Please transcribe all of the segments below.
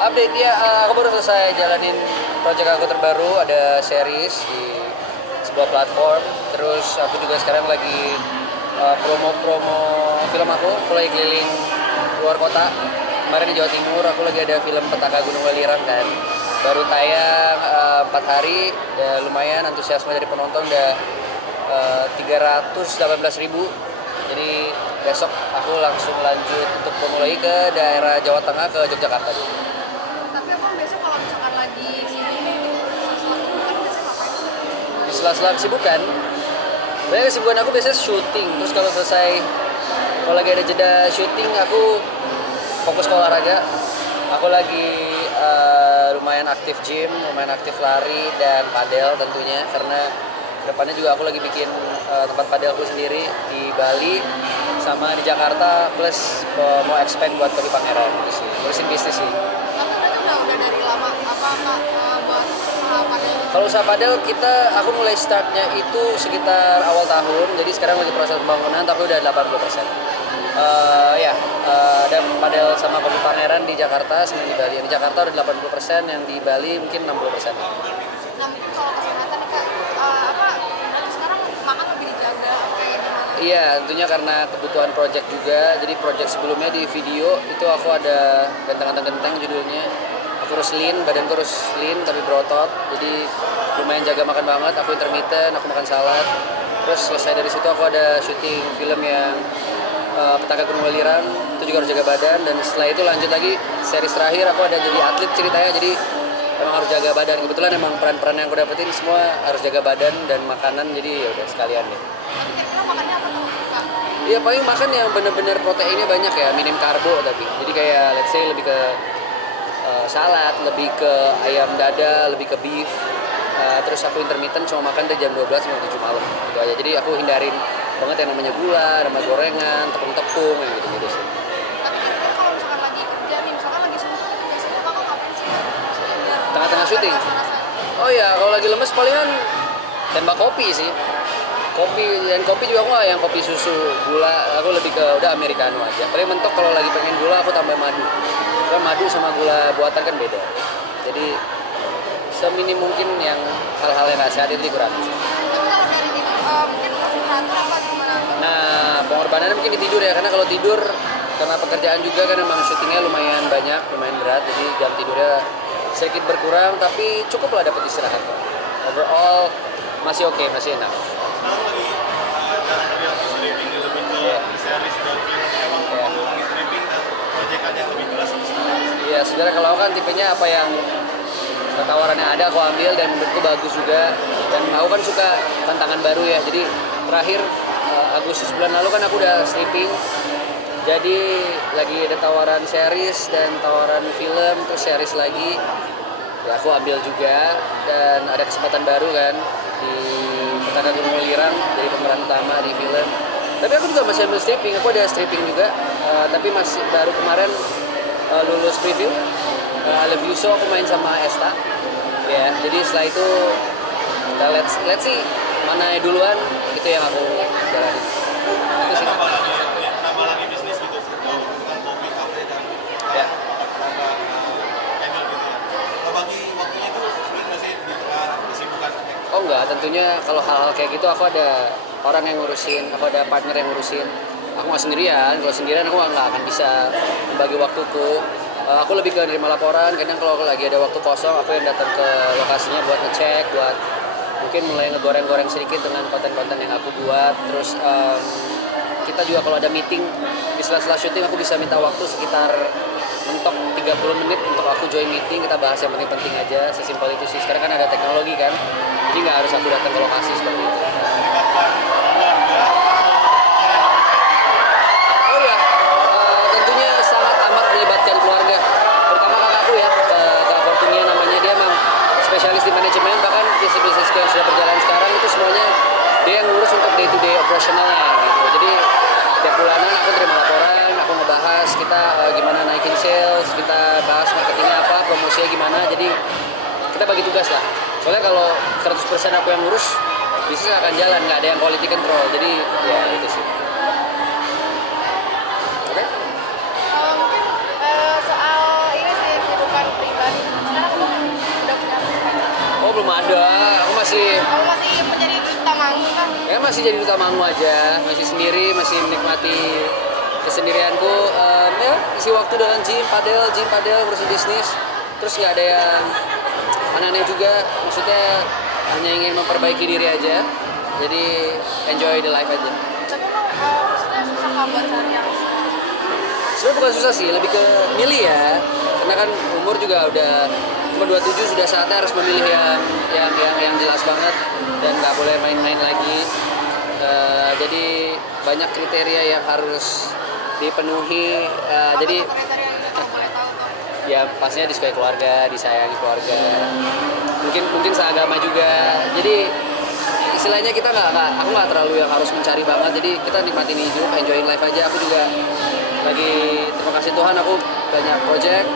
Update ya, aku baru selesai jalanin project aku terbaru, ada series di sebuah platform. Terus aku juga sekarang lagi promo-promo film aku lagi keliling luar kota. Kemarin di Jawa Timur aku lagi ada film Petaka Gunung Welirang kan. Baru tayang 4 hari, ya lumayan antusiasme dari penonton udah 318.000. Jadi besok aku langsung lanjut untuk promo lagi ke daerah Jawa Tengah, ke Yogyakarta dulu. Tapi abang besok kalau misalkan lagi sini sesuatu biasanya ngapain sih? Di sela-sela kesibukan, sebenarnya kesibukan aku biasanya syuting. Terus kalau lagi ada jeda syuting, aku fokus ke olahraga. Aku lagi lumayan aktif gym, lumayan aktif lari dan padel tentunya, karena kedepannya juga aku lagi bikin tempat padelku sendiri di Bali sama di Jakarta, plus mau expand buat Kopi Pangeran gitu sih, ngurusin bisnis sih. Tapi berarti udah dari lama apa kak buat usaha padel? Kalau usaha padel aku mulai startnya itu sekitar awal tahun, jadi sekarang lagi proses pembangunan tapi udah 80%. Ada padel sama Kopi Pangeran di Jakarta sama di Bali. Yang di Jakarta udah 80%, yang di Bali mungkin 60%. Nah mungkin kalau kesehatan nih kak, sekarang makan lebih dijaga kayak gimana? Iya, tentunya karena kebutuhan project juga. Jadi project sebelumnya di video itu aku ada genteng-genteng judulnya. Aku harus lean, badanku harus lean tapi berotot. Jadi lumayan jaga makan banget. Aku intermittent, aku makan salad. Terus selesai dari situ aku ada syuting film yang Petaka Gunung Welirang, itu juga harus jaga badan. Dan setelah itu lanjut lagi series terakhir aku ada jadi atlet ceritanya. Jadi emang harus jaga badan. Kebetulan emang peran-peran yang aku dapetin semua harus jaga badan dan makanan. Jadi ya udah sekalian deh. Tapi kira-kira makannya apa tuh kak? Iya, paling makan yang bener-bener proteinnya banyak ya, minim karbo tapi. Jadi kayak let's say lebih ke salad, lebih ke ayam dada, lebih ke beef. Terus aku intermittent cuma makan dari jam 12 sampai 7 malam. Gitu aja. Jadi aku hindarin banget yang namanya gula, nama gorengan, tepung-tepung yang gitu-gitu sih. Tapi kira-kira kalau misalkan lagi kerja nih, misalkan lagi suntuk gitu biasanya kakak ngapain sih kak? Biar Tengah-tengah ada syuting? rasa-rasa. Oh iya, kalau lagi lemes palingan tembak kopi sih. Kopi, dan kopi juga aku nggak yang kopi susu gula, aku lebih ke udah americano aja. Paling mentok kalau lagi pengen gula aku tambah madu. Karena madu sama gula buatan kan beda. Jadi seminim mungkin yang hal-hal yang nggak sehat itu dikurangi. Tapi kalau dari itu mungkin kasih teratur apa gimana? Nah, pengorbanannya mungkin di tidur ya, karena kalau tidur karena pekerjaan juga kan emang syutingnya lumayan banyak, lumayan berat, jadi jam tidurnya sedikit berkurang, tapi cukup lah dapat istirahat. Overall masih oke, masih enak. Sekarang lagi jarang lihat streaming gitu, lebih ke series dan film emang mengurangi streaming dan proyekan yang lebih jelas. Iya, sebenarnya kalau aku kan tipenya apa yang tawaran yang ada aku ambil dan menurutku bagus juga, dan aku kan suka tantangan baru ya. Jadi terakhir Agustus bulan lalu kan aku udah sleeping, jadi lagi ada tawaran series dan tawaran film, terus series lagi ya aku ambil juga. Dan ada kesempatan baru kan di Petaka Gunung Welirang jadi pemeran utama di film. Tapi aku juga masih ambil stripping, aku ada stripping juga, tapi masih baru kemarin lulus preview. I Love You So aku main sama Esta ya. Jadi setelah itu kita let's see mana duluan, itu yang aku jalani. Itu sih. Tambah lagi bisnis gitu, bukan kopi kafe dan Ya. handle gitu ya. Kalau bagi waktunya itu sulit nggak sih di tengah kesibukan? Oh enggak, tentunya kalau hal-hal kayak gitu aku ada orang yang ngurusin, aku ada partner yang ngurusin. Aku nggak sendirian, kalau sendirian aku nggak akan bisa membagi waktuku. Aku lebih ke nerima laporan, kadang kalau lagi ada waktu kosong aku yang datang ke lokasinya buat ngecek, buat mungkin mulai ngegoreng-goreng sedikit dengan konten-konten yang aku buat. Terus kita juga kalau ada meeting di sela-sela syuting aku bisa minta waktu sekitar mentok 30 menit untuk aku join meeting, kita bahas yang penting-penting aja, sesimpel itu sih. Sekarang kan ada teknologi kan, jadi nggak harus aku datang ke lokasi seperti itu. Oh iya, tentunya sangat amat melibatkan keluarga, terutama kakakku ya, Kak Fortunia namanya. Dia emang spesialis di manajemen, bahkan bisnis-bisnis yang sudah berjalan sekarang itu semuanya dia yang ngurus untuk day to day operasionalnya gitu. Jadi tiap bulanan aku terima laporan, aku ngebahas kita gimana naikin sales, kita bahas marketingnya apa, promosinya gimana. Jadi kita bagi tugas lah. Soalnya kalau 100% aku yang ngurus, bisnis akan jalan, nggak ada yang quality control. Jadi ya itu sih. Oke? Mungkin soal ini sih kesibukan Sebenarnya masih jadi duta mangu aja, masih sendiri, masih menikmati kesendirianku. Ya isi waktu dengan gym, padel, ngurusin bisnis. Terus nggak ada yang aneh-aneh juga, maksudnya hanya ingin memperbaiki diri aja. Jadi enjoy the life aja. Tapi emang maksudnya susah nggak buat cari yang Sebenarnya bukan susah sih, lebih ke milih ya. Karena kan umur juga udah umur 27 sudah saatnya harus memilih yang jelas banget dan nggak boleh main-main lagi. Jadi banyak kriteria yang harus dipenuhi. Jadi kriteria yang udah boleh tahu tuh? ya pastinya disukai keluarga, disayangi keluarga. Mungkin seagama juga. Jadi istilahnya kita aku nggak terlalu yang harus mencari banget. Jadi kita nikmatin hidup, enjoying life aja. Aku juga lagi terima kasih Tuhan aku banyak project,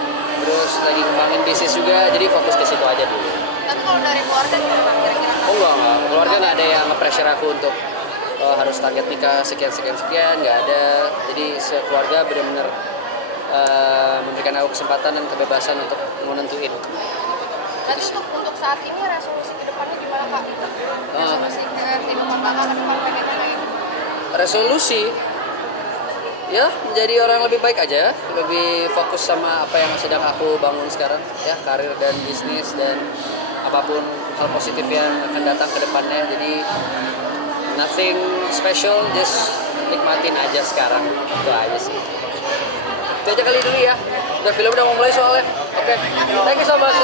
terus lagi ngembangin bisnis juga. Jadi fokus ke situ aja dulu. Tapi kalau dari keluarga gimana Pak? Kira-kira Oh enggak. Keluarga nggak ada yang nge-pressure aku untuk harus target nikah sekian, nggak ada. Jadi sekeluarga benar-benar memberikan aku kesempatan dan kebebasan untuk menentuin. Nanti untuk saat ini resolusi ke depannya gimana Pak? Resolusi kehidupan Kakak ke depan pengennya kayak Resolusi ya menjadi orang yang lebih baik aja, lebih fokus sama apa yang sedang aku bangun sekarang ya, karir dan bisnis dan apapun hal positif yang akan datang ke depannya. Jadi nothing special, just nikmatin aja sekarang, itu aja sih. Itu aja kali dulu ya, udah film udah mau mulai soalnya. Oke, thank you so much.